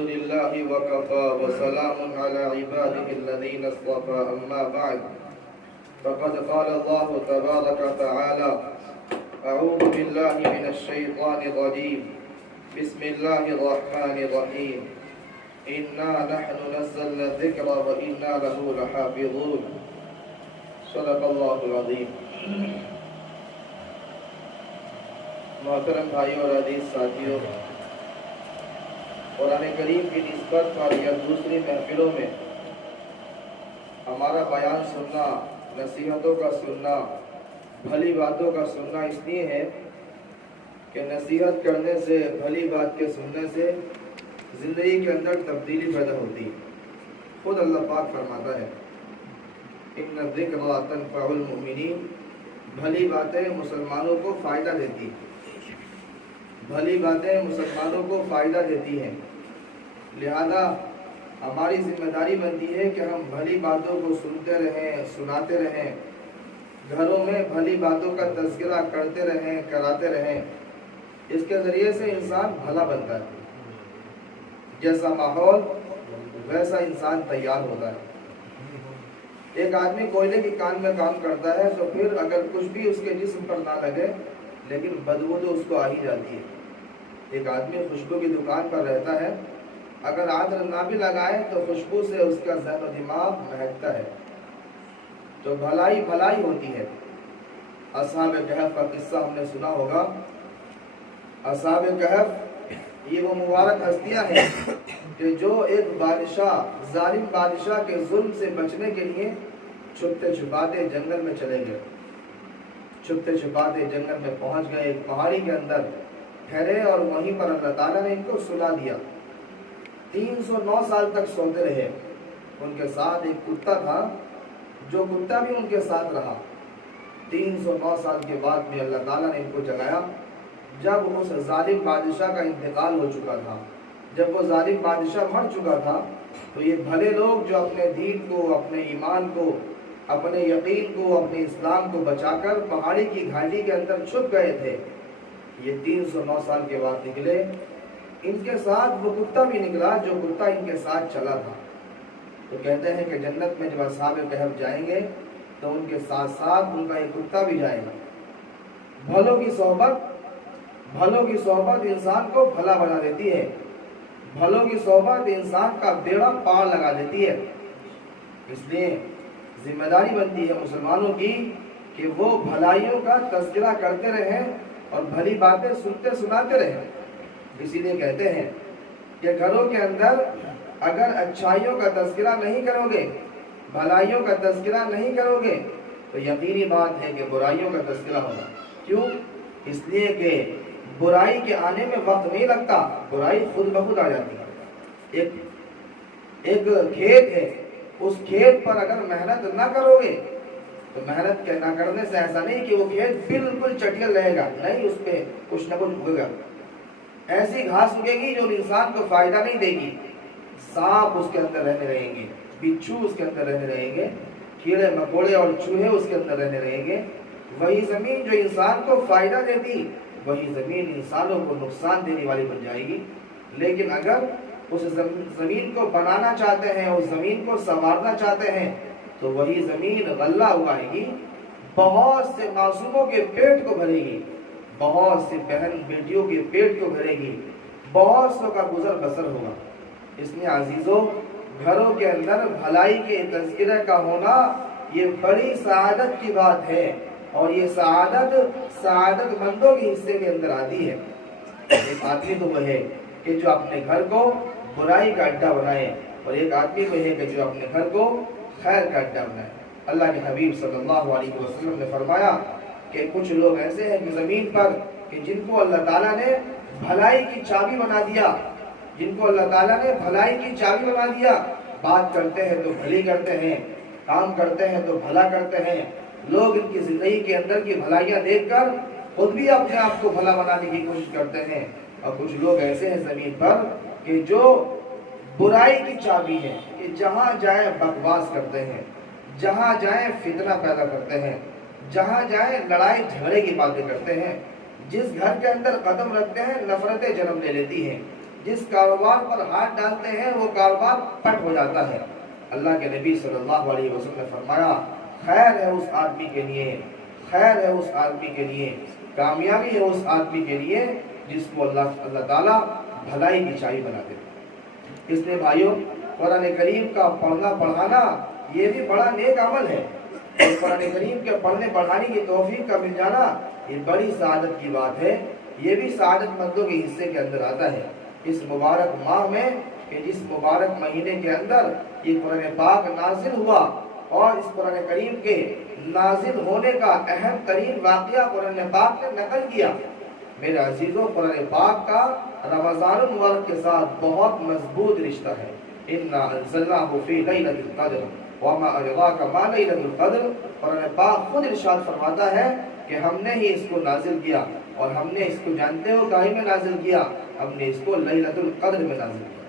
لله وكفى وسلام على عباده الذين اصطفى أما بعد فقد قال الله تبارك وتعالى أعوذ بالله من الشيطان الرجيم بسم الله الرحمن الرحيم إنا نحن نزلنا الذكر وإنا له لحافظون صدق الله العظيم. محترم بھائیوں اور عزیز ساتھیوں، قرآن کریم کی نسبت پر یا دوسری محفلوں میں ہمارا بیان سننا، نصیحتوں کا سننا، بھلی باتوں کا سننا اس لیے ہے کہ نصیحت کرنے سے، بھلی بات کے سننے سے زندگی کے اندر تبدیلی پیدا ہوتی ہے. خود اللہ پاک فرماتا ہے ان الذکر تنفع المؤمنین، بھلی باتیں مسلمانوں کو فائدہ دیتی ہیں، بھلی باتیں مسلمانوں کو فائدہ دیتی ہیں. لہذا ہماری ذمہ داری بنتی ہے کہ ہم بھلی باتوں کو سنتے رہیں، سناتے رہیں، گھروں میں بھلی باتوں کا تذکرہ کرتے رہیں، کراتے رہیں. اس کے ذریعے سے انسان بھلا بنتا ہے. جیسا ماحول ویسا انسان تیار ہوتا ہے. ایک آدمی کوئلے کی کان میں کام کرتا ہے تو پھر اگر کچھ بھی اس کے جسم پر نہ لگے لیکن بدبو تو اس کو آ ہی جاتی ہے. ایک آدمی خوشبو کی دکان پر رہتا ہے، اگر عطر نہ بھی لگائے تو خوشبو سے اس کا ذہن و دماغ مہکتا ہے. تو بھلائی بھلائی ہوتی ہے. اصحاب کہف کا قصہ ہم نے سنا ہوگا. اصحاب کہف یہ وہ مبارک ہستیاں ہیں کہ جو ایک بادشاہ، ظالم بادشاہ کے ظلم سے بچنے کے لیے چھپتے چھپاتے جنگل میں چلے گئے. چھپتے چھپاتے جنگل میں پہنچ گئے، ایک پہاڑی کے اندر ٹھہرے اور وہیں پر اللہ تعالیٰ نے ان کو سلا دیا. 309 سال تک سوتے رہے. ان کے ساتھ ایک کتا تھا جو کتا بھی ان کے ساتھ رہا. 309 سال کے بعد میں اللہ تعالیٰ نے ان کو جگایا. جب اس ظالم بادشاہ کا انتقال ہو چکا تھا، جب وہ ظالم بادشاہ مر چکا تھا، تو یہ بھلے لوگ جو اپنے دین کو، اپنے ایمان کو، اپنے یقین کو، اپنے اسلام کو بچا کر پہاڑی کی گھاٹی کے اندر چھپ گئے تھے، یہ 309 سال کے بعد نکلے. ان کے ساتھ وہ کتا بھی نکلا جو کتا ان کے ساتھ چلا تھا. تو کہتے ہیں کہ جنت میں جب اصحاب کہف جائیں گے تو ان کے ساتھ ساتھ ان کا ایک کتا بھی جائے گا. بھلوں کی صحبت انسان کو بھلا بنا دیتی ہے. بھلوں کی صحبت انسان کا بیڑا پار لگا دیتی ہے. اس لیے ذمہ داری بنتی ہے مسلمانوں کی کہ وہ بھلائیوں کا تذکرہ کرتے رہیں اور بھلی باتیں سنتے سناتے رہیں. اسی لیے کہتے ہیں کہ گھروں کے اندر اگر اچھائیوں کا تذکرہ نہیں کرو گے، بھلائیوں کا تذکرہ نہیں کرو گے تو یقینی بات ہے کہ برائیوں کا تذکرہ ہوگا. کیوں؟ اس لیے کہ برائی کے آنے میں وقت نہیں لگتا، برائی خود بخود آ جاتی ہے. ایک کھیت ہے، اس کھیت پر اگر محنت نہ کرو گے تو محنت نہ کرنے سے ایسا نہیں کہ وہ کھیت بالکل چٹیل رہے گا، نہیں، اس پہ کچھ نہ کچھ اگے گا. ایسی گھاس اگے گی جو انسان کو فائدہ نہیں دے گی. سانپ اس کے اندر رہنے رہیں گے، بچھو اس کے اندر رہنے رہیں گے، کیڑے مکوڑے اور چوہے اس کے اندر رہنے رہیں گے. وہی زمین جو انسان کو فائدہ دیتی، وہی زمین انسانوں کو نقصان دینے والی بن جائے گی. لیکن اگر اس زمین کو بنانا چاہتے ہیں، اس زمین کو سنوارنا چاہتے ہیں تو وہی زمین غلہ اگائے گی، بہت سے معصوموں کے پیٹ کو بھرے گی، بہت سے بہن بیٹیوں کے پیٹ کو بھرے گی، بہت سو کا گزر بسر ہوگا. اس لیے عزیزوں، گھروں کے اندر بھلائی کے تذکرہ کا ہونا یہ بڑی سعادت کی بات ہے، اور یہ سعادت مندوں کے حصے کے اندر آتی ہے. ایک آدمی تو وہ ہے کہ جو اپنے گھر کو برائی کا اڈا بنائے، اور ایک آدمی وہ ہے کہ جو اپنے گھر کو خیر کا اڈا بنائے. اللہ کے حبیب صلی اللہ علیہ وسلم نے فرمایا کہ کچھ لوگ ایسے ہیں کہ زمین پر کہ جن کو اللہ تعالیٰ نے بھلائی کی چابی بنا دیا، جن کو اللہ تعالیٰ نے بھلائی کی چابی بنا دیا. بات کرتے ہیں تو بھلی کرتے ہیں، کام کرتے ہیں تو بھلا کرتے ہیں. لوگ ان کی زندگی کے اندر کی بھلائیاں دیکھ کر خود بھی اپنے آپ کو بھلا بنانے کی کوشش کرتے ہیں. اور کچھ لوگ ایسے ہیں زمین پر کہ جو برائی کی چابی ہے کہ جہاں جائیں بکواس کرتے ہیں، جہاں جائیں فتنہ پیدا کرتے ہیں، جہاں جائیں لڑائی جھگڑے کی باتیں کرتے ہیں. جس گھر کے اندر قدم رکھتے ہیں نفرتیں جنم لے لیتی ہیں. جس کاروبار پر ہاتھ ڈالتے ہیں وہ کاروبار پٹ ہو جاتا ہے۔ اللہ کے نبی صلی اللہ علیہ وسلم نے فرمایا خیر ہے اس آدمی کے لیے، خیر ہے اس آدمی کے لیے، کامیابی ہے اس آدمی کے لیے جس کو اللہ تعالیٰ بھلائی کی چابی بنا دے۔ اس لیے بھائیوں، قرآن کریم کا پڑھنا پڑھانا یہ بھی بڑا نیک عمل ہے، اور قرآن کریم کے پڑھنے پڑھانے کی توفیق کا مل جانا یہ بڑی سعادت کی بات ہے۔ یہ بھی سعادت مندوں کے حصے کے اندر آتا ہے اس مبارک ماہ میں، کہ جس مبارک مہینے کے اندر یہ قرآن پاک نازل ہوا، اور اس قرآن کریم کے نازل ہونے کا اہم ترین واقعہ قرآن پاک نے نقل کیا۔ میرے عزیزوں، قرآن پاک کا رمضان المبارک کے ساتھ بہت مضبوط رشتہ ہے۔ اِنَّا أَنزَلْنَاهُ فِي لَيْلَةِ الْقَدْرِ وَمَا أَدْرَاكَ مَا لَيْلَةُ الْقَدْرِ۔ قرآن پاک خود ارشاد فرماتا ہے کہ ہم نے ہی اس کو نازل کیا، اور ہم نے اس کو جانتے ہو کہیں میں نازل کیا، ہم نے اس کو لیلۃ القدر میں نازل کیا۔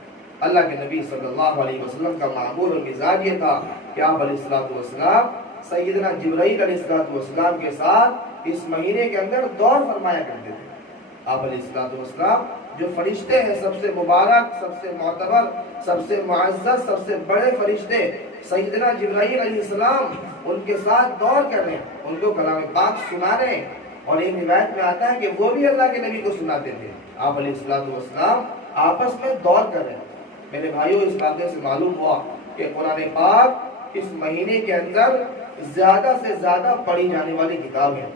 اللہ کے نبی صلی اللہ علیہ وسلم کا معمول و مزاج یہ تھا کہ آپ علیہ الصلوۃ والسلام سیدنا جبرائیل علیہ الصلوۃ والسلام کے ساتھ اس مہینے کے اندر دور فرمایا کرتے تھے۔ آپ علیہ الصلوۃ والسلام جو فرشتے ہیں سب سے مبارک، سب سے معتبر، سب سے معزز، سب سے بڑے فرشتے سیدنا جبرائیل علیہ السلام ان کے ساتھ دور کر رہے ہیں، ان کو کلام پاک سنا رہے ہیں، اور ایک روایت میں آتا ہے کہ وہ بھی اللہ کے نبی کو سناتے تھے۔ آپ علیہ الصلوۃ والسلام آپس میں دور کر رہے ہیں۔ میرے بھائیوں، اس واقعے سے معلوم ہوا کہ قرآن پاک اس مہینے کے اندر زیادہ سے زیادہ پڑھی جانے والی کتاب ہے۔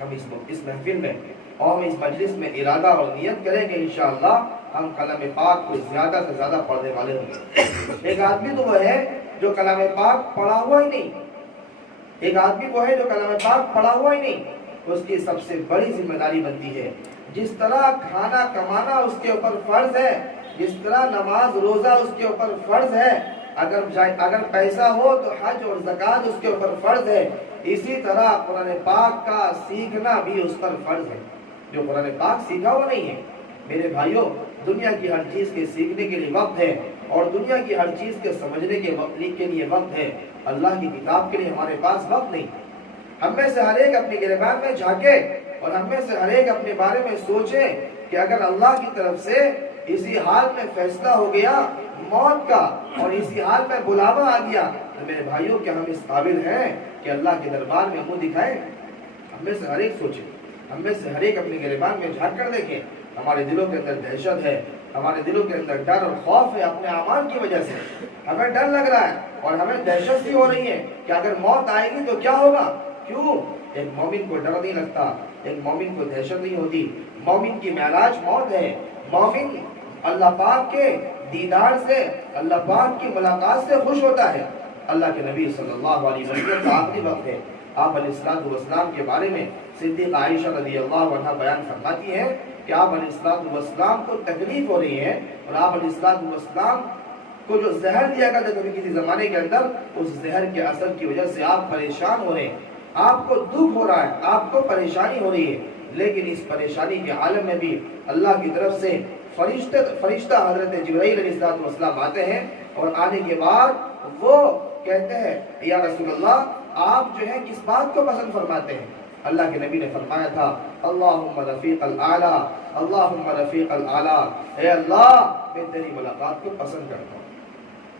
ہم اس محفل میں اور اس مجلس میں ارادہ اور نیت کریں کہ انشاءاللہ ہم کلام پاک کو زیادہ سے زیادہ پڑھنے والے ہوں گے۔ ایک آدمی تو وہ ہے جو کلام پاک پڑھا ہوا ہی نہیں، ایک آدمی وہ ہے جو کلام پاک پڑھا ہوا ہی نہیں، اس کی سب سے بڑی ذمہ داری بنتی ہے۔ جس طرح کھانا کمانا اس کے اوپر فرض ہے، جس طرح نماز روزہ اس کے اوپر فرض ہے، اگر پیسہ ہو تو حج اور زکوٰۃ اس کے اوپر فرض ہے، اسی طرح قرآن پاک کا سیکھنا بھی اس پر فرض ہے۔ جو قرآن پاک سیکھا وہ نہیں ہے، میرے بھائیوں، دنیا کی ہر چیز کے سیکھنے کے لیے وقت ہے، اور دنیا کی ہر چیز کے سمجھنے کے لیے وقت ہے۔ اللہ کی کتاب کے لیے ہمارے پاس وقت نہیں۔ ہم میں سے ہر ایک اپنی گریبان میں جھانکے، اور ہم میں سے ہر ایک اپنے بارے میں سوچے کہ اگر اللہ کی طرف سے اسی حال میں فیصلہ ہو گیا موت کا، اور اسی حال میں بلاوا آ گیا، تو میرے بھائیوں کیا ہم اس قابل ہیں کہ اللہ کے دربار میں منہ دکھائیں؟ ہم میں سے ہر ایک سوچے، ہم میں سے ہر ایک اپنے گریبان میں جھانک کر دیکھیں۔ ہمارے دلوں کے اندر دہشت ہے، ہمارے دلوں کے اندر ڈر اور خوف ہے اپنے اعمال کی وجہ سے۔ ہمیں ڈر لگ رہا ہے اور ہمیں دہشت سی ہو رہی ہے کہ اگر موت آئے گی تو کیا ہوگا۔ کیوں؟ ایک مومن کو ڈر نہیں لگتا، ایک مومن کو دہشت نہیں ہوتی۔ مومن کی معراج موت ہے۔ مومن اللہ پاک کے دیدار سے، اللہ پاک کی ملاقات سے خوش ہوتا ہے۔ اللہ کے نبی صلی اللہ علیہ وسلم کا آخری وقت ہے۔ آپ علیہ الصلوۃ والسلام کے بارے میں صدیقہ عائشہ رضی اللہ عنہا بیان فرماتی ہیں کہ آپ علیہ الصلوۃ والسلام کو تکلیف ہو رہی ہے، اور آپ علیہ الصلوۃ والسلام کو جو زہر دیا گیا تھا کبھی کسی زمانے کے اندر، اس زہر کے اثر کی وجہ سے آپ پریشان ہو رہے ہیں، آپ کو دکھ ہو رہا ہے، آپ کو پریشانی ہو رہی ہے، لیکن اس پریشانی کے عالم میں بھی اللہ کی طرف سے فرشتہ حضرت جبرائیل علیہ السلام آتے ہیں، اور آنے کے بعد وہ کہتے ہیں یا رسول اللہ آپ جو ہے کس بات کو پسند فرماتے ہیں؟ اللہ کے نبی نے فرمایا تھا اللہم رفیق الاعلیٰ، اللہم رفیق الاعلیٰ، اے اللہ میں تیری ملاقات کو پسند کرتا ہوں۔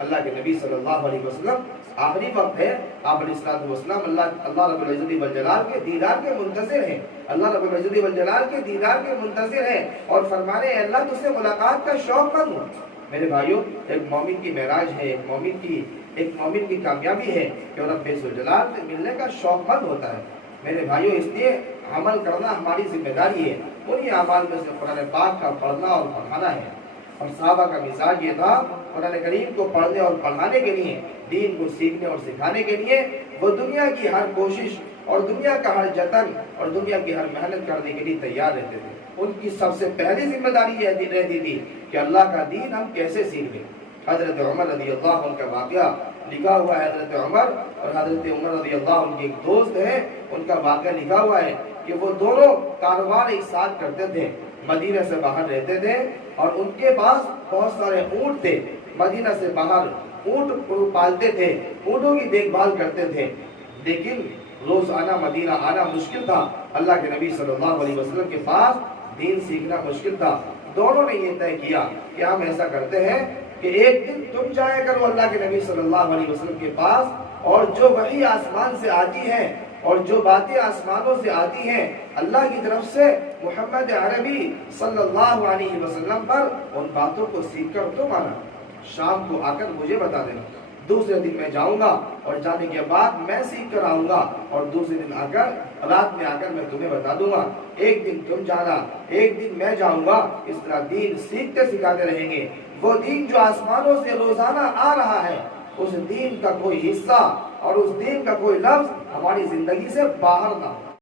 اللہ کے نبی صلی اللہ علیہ وسلم آخری وقت ہے، آپ علیہ الصلوۃ والسلام اللہ رب العزت والجلال کے دیدار کے منتظر ہیں، اللہ رب العزت والجلال کے دیدار کے منتظر ہیں، اور فرمانے اے اللہ تجھ سے ملاقات کا شوق مند ہوں۔ میرے بھائیوں، ایک مومن کی معراج ہے، ایک مومن کی کامیابی ہے کہ رب ذوالجلال سے ملنے کا شوق مند ہوتا ہے۔ میرے بھائیوں، اس لیے عمل کرنا ہماری ذمہ داری ہے، انہی اعمال میں سے قرآن پاک کا پڑھنا اور پڑھانا ہے۔ اور صحابہ کا مزاج یہ تھا، قرآن کریم کو پڑھنے اور پڑھانے کے لیے، دین کو سیکھنے اور سکھانے کے لیے وہ دنیا کی ہر کوشش اور دنیا کا ہر جتن اور دنیا کی ہر محنت کرنے کے لیے تیار رہتے تھے۔ ان کی سب سے پہلی ذمہ داری یہ رہتی تھی کہ اللہ کا دین ہم کیسے سیکھ لیں۔ حضرت عمر رضی اللہ عنہ کا واقعہ لکھا ہوا ہے، حضرت عمر اور حضرت عمر رضی اللہ عنہ کے ایک دوست ہیں، ان کا واقعہ لکھا ہوا ہے کہ وہ دونوں کاروبار ایک ساتھ کرتے تھے، مدینہ سے باہر رہتے تھے، اور ان کے پاس بہت سارے اونٹ تھے، مدینہ سے باہر اونٹ پالتے تھے، اونٹوں کی دیکھ بھال کرتے تھے، لیکن روزانہ مدینہ آنا مشکل تھا۔ اللہ کے نبی صلی اللہ علیہ وسلم کے پاس دین سیکھنا مشکل تھا۔ دونوں نے یہ طے کیا کہ ہم ایسا کرتے ہیں کہ ایک دن تم جایا کرو اللہ کے نبی صلی اللہ علیہ وسلم کے پاس، اور جو وحی آسمان سے آتی ہے اور جو باتیں آسمانوں سے آتی ہیں اللہ کی طرف سے محمد عربی صلی اللہ علیہ وسلم پر، ان باتوں کو سیکھ کر تم آنا، شام کو آ کر مجھے بتا دینا۔ دوسرے دن میں جاؤں گا اور جانے کے بعد میں سیکھ کر آؤں گا، اور دوسرے دن آ کر رات میں آ کر میں تمہیں بتا دوں گا۔ ایک دن تم جانا، ایک دن میں جاؤں گا، اس طرح دین سیکھتے سکھاتے رہیں گے۔ وہ دین جو آسمانوں سے روزانہ آ رہا ہے، اس دین کا کوئی حصہ اور اس دین کا کوئی لفظ ہماری زندگی سے باہر نہ ہو۔